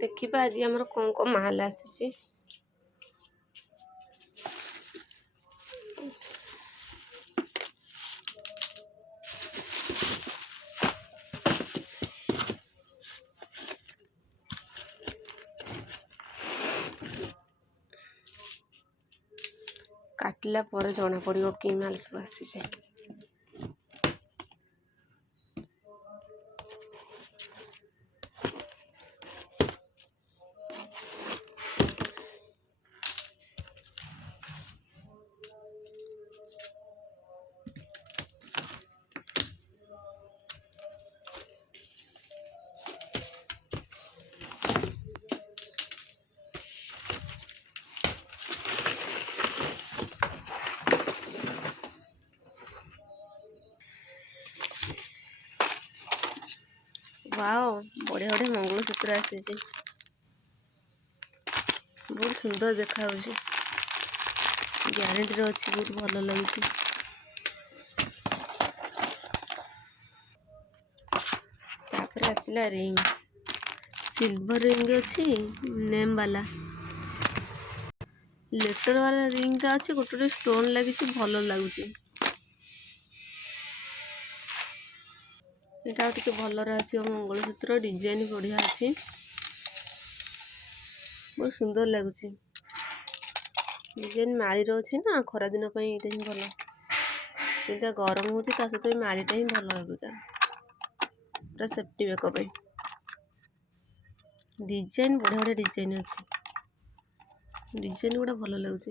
देखिए आज आमर कौन कौन माल आसी काटला पर जना पड़ो कि माल सब आसी। वाओ बढ़िया बढ़िया मंगलसूत्र आसी बहुत सुंदर देखा ग्यारंटी अच्छी बहुत भल लगुच। आसला रिंग सिल्वर रिंग अच्छी नेम वाला लेटर वाला रिंगटा अच्छे गोटे स्टोन लगी भल लगुच। यहाँ टे भल मंगलसूत्र डिजाइन बढ़िया अच्छी बहुत सुंदर लगुच। डिजाइन माली अच्छे ना खरा दिन ये भल जितना गरम हो सहित मालीटा ही भल होगा पूरा सेफ्टी बैकअप डिजाइन बढ़िया बढ़िया डिजाइन अच्छी डिजाइन गुड़ा भल लगुच।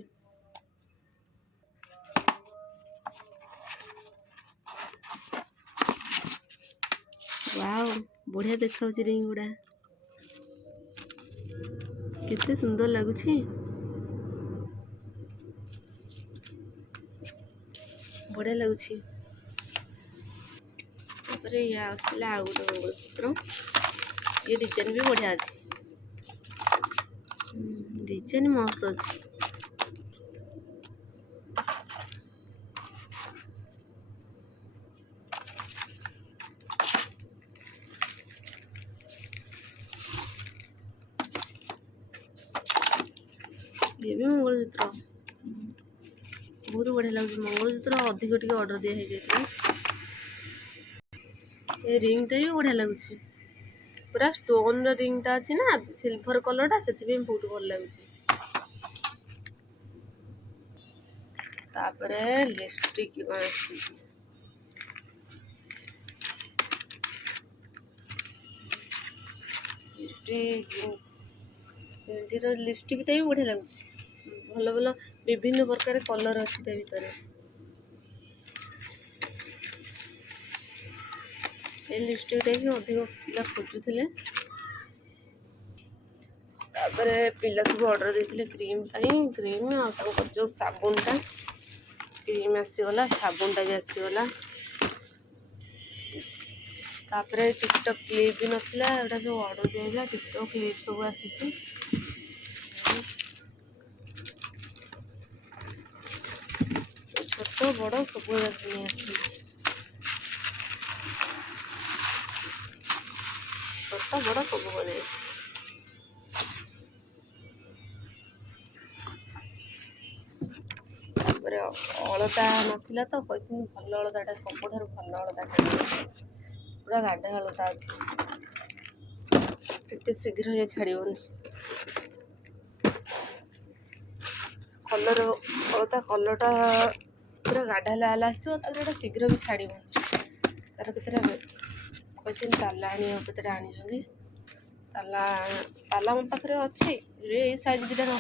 वाओ बढ़िया देखा रिंग गुड़ा कितने सुंदर लगुच। बढ़िया लगुच। या आसला आ गोटे मंगलसूत्र ये डिजाइन भी बढ़िया अच्छे डिजाइन मस्त अच्छे। ये भी मंगलसूत्र बहुत बढ़िया लगे मंगलसूत्र अधिक टे ऑर्डर दिया ये रिंगटा भी बढ़िया लगुच पूरा स्टोन रिंगटा अच्छी ना सिल्वर कलरटा से बहुत भल लगुच। तापरे लिपस्टिक लिपस्टिकटा भी बढ़िया लगुच भल भल विभिन्न प्रकार कलर अच्छी भितर ये लिपस्टिकटा भी अधिक पिला खोजुले पिला सब ऑर्डर देते क्रीम क्रीम जो साबुनटा क्रीम आसीगला साबुनटा भी आसीगला तापर टिकटॉक क्लिप भी नाला एटा सब ऑर्डर दिया टिकटॉक क्लिप सब आसी छोट बड़ सब नहीं छोट बड़ सब बने अलता नाला तो कहती भल अलता सब भल अलता पूरा गाढ़ा अलता अच्छे शीघ्र ये छाड़बनी कलर अलता कलरटा पूरा गाढ़ा लाल आसो शीघ्र भी छाड़बनी तार कहते ताला आते आनी ताला ताला मो पाखे अच्छे ये साइज दुटा ना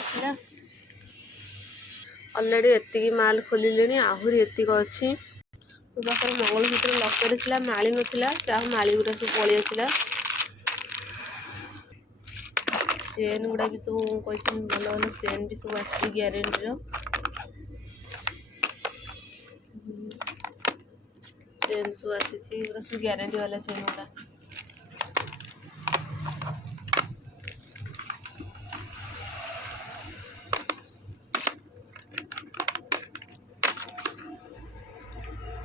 अलरेडी एतिकी माल खोलिले आहरी एतिक अच्छी मो पाखे मंगलसूत्र लकेट था माली नाला चाह माली गुड़ा सब पलि आसला चेन गुड़ा भी सब कहते भल भल चेन भी सब आसी ग्यारंटी चेन सब आसी सब ग्यारंटी वाला चेन गुड़ा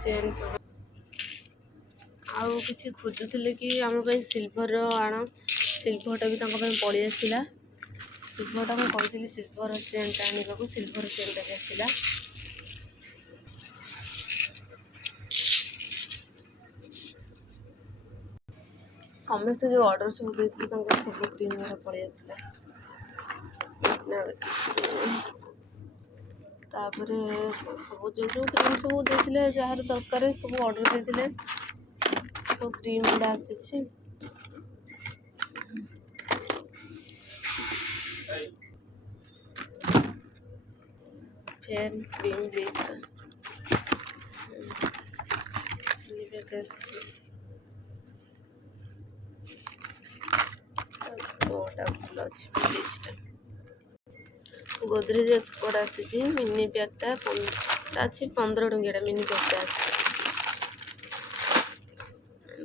चेन सब आउ कि खोजुले कि आम सिल्वर आण सिल्भरटा भी पड़ी आसला। सिल्भरटा मुझे कहती सिल्भर चेनटा आने को, सिल्भर चेनटा भी आसला। समस्ते जो ऑर्डर सब देती सब क्रीम गुड़ा पड़े आसला। तापर सब जो क्रीम सब देते जार दरकार सब ऑर्डर देते सब क्रीम गुड़ा आसी। फेयर क्रीम ब्लीच भल अच्छे ब्लीचटा। गोदरेज एक्सपर्ट आसी मिनी पैकटा अच्छी 15 टंकिया मिनी पैकटा आसी।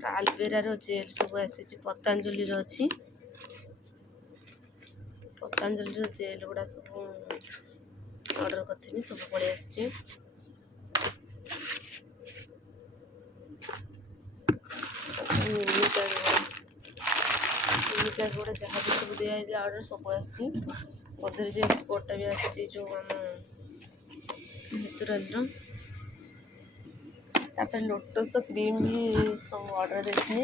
आलवेरार जेल सब आसी पतंजलि अच्छी पतंजलि जेल गुड़ा सब ऑर्डर करी सब पड़े आस। मिनी पैक गुड़ा जहाँ भी सब दिखाई ऑर्डर सब आसी। गोदरेज एक्सपोर्टा भी आसी जो आम नेचुरल तापर लोटस क्रीम भी सब ऑर्डर देते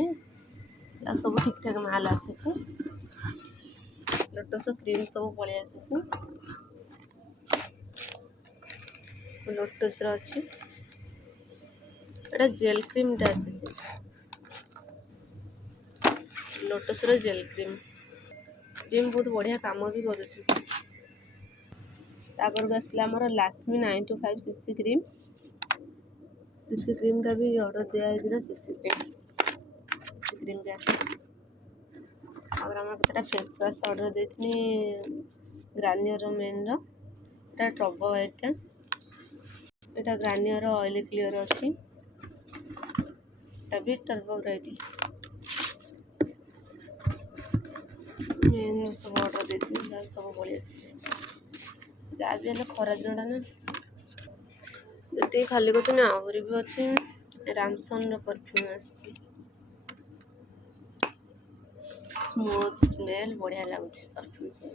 सब ठीक ठाक माल आसी। लोटस क्रीम सब पड़े आसी। लोटस अच्छी एटा जेल क्रीमटा आसी। लोटस जेल क्रीम बहुत बढ़िया काम भी करुँच। तापर को आसला आमर लैक्मे 925 सीसी क्रीम। सीसी क्रीमटा भी ऑर्डर दिया सीसी क्रीम भी आसी। और आम केतटा फेस वाश ऑर्डर देती ग्रानियर मेन रा ट्रबो वाइटा यहाँ ग्रानियर ऑयली क्लियर अच्छी भी टर्बो ब्राइट मेन सब ऑर्डर देती सब पड़े आसी। जहाँ भी है खरा दिनटा ना ये खाली कहते आहरी भी अच्छी रामसन परफ्यूम आसी स्मूथ स्मेल बढ़िया लगुच परफ्यूम सब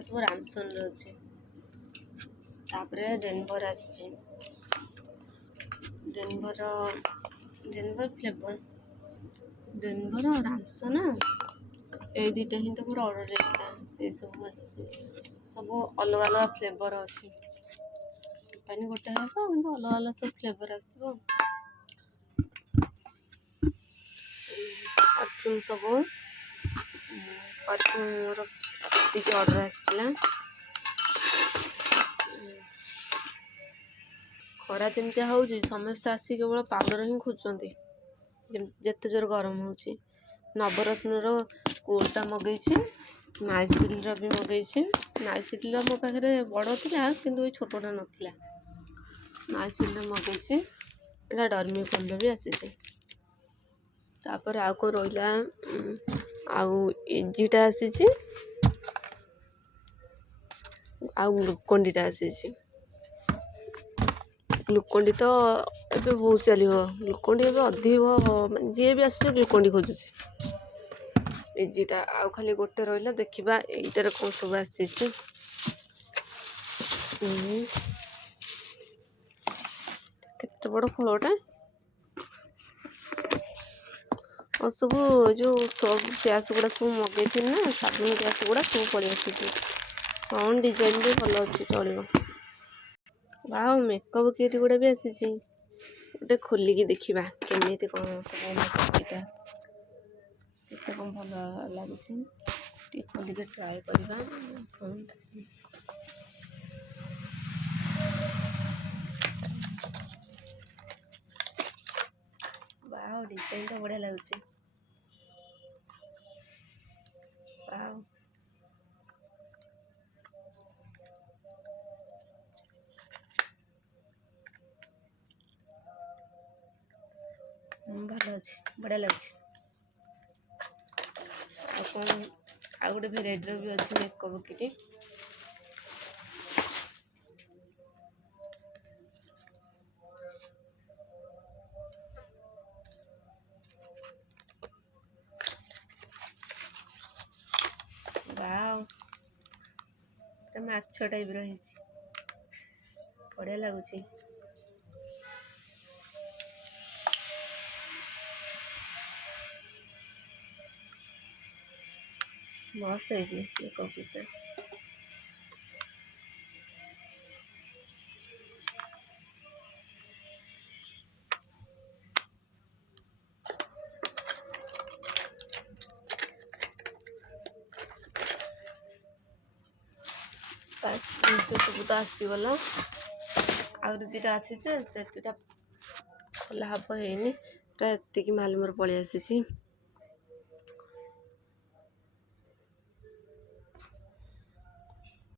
सब रामसन अच्छे। तापर डेनवर आसी डेनवर फ्लेवर डेनवर रामसन ये दुटा ही तो मोर ऑर्डर लेता ये सब आसी सब अलग अलग फ्लेवर अच्छी पानी गोटे है तो अलग अलग सब फ्लेवर आसो। परफ्यूम सब परफ्यूम मोर ऑर्डर आसला। खरा जमी हो समस्त आसी केवल पाउडर ही खोजुंट जिते जोर गरम हो। नवरत्नर कूलटा मगई नाइसिल भी मगई नाइसिल मो पाखे बड़ था कि छोटा नाला नाइसिल मगई यहाँ डर्मी कूल भी आसी। तापर आउ कौन रहा आउ इजीटा आसी आउ ग्लुकोनडीटा आसी। ग्लुकोनडी तो ये बहुत चलो ग्लुकोनडी अधिक जी भी आस ग्लुकोनडी खोजुँ इजीटा आउ खाली गोटे रहा देखा यहीटार कौन सब आसी। केते बड़ खोलटा और सब जो सब गैस गुड़ा सब मगई थी ना साबुन गैस गुड़ा सब पड़े आसी। हाँ डिजाइन भी भल अच्छी चलो वाह मेकअप किट गुड़ा भी आसी गोटे खोलिकी देखा केमी कौन सब मेकअप किटा केते कौन भल लगुच खोलिकी ट्राए करवा। वाह डिजाइन तो बढ़िया लगुच भल अच्छे बढ़िया लगुच। कौन आ गोटे भेराइटर भी अच्छे मेकअप किट ମାଛ ଟାଇପ୍ର ହେଇଛି, ବଢ଼ିଆ ଲାଗୁଛି। ମସ୍ତ ହେଇଛି କୋବିଟା। ବାସ୍ ଜିନିଷ ସବୁ ତ ଆସିଗଲା, ଆହୁରି ଦୁଇଟା ଅଛି ଯେ ସେଟା ଖୋଲା ହବ ହେଇନି, ପୁରା ଏତିକି ମାଲ ମୋର ପଳେଇ ଆସିଛି।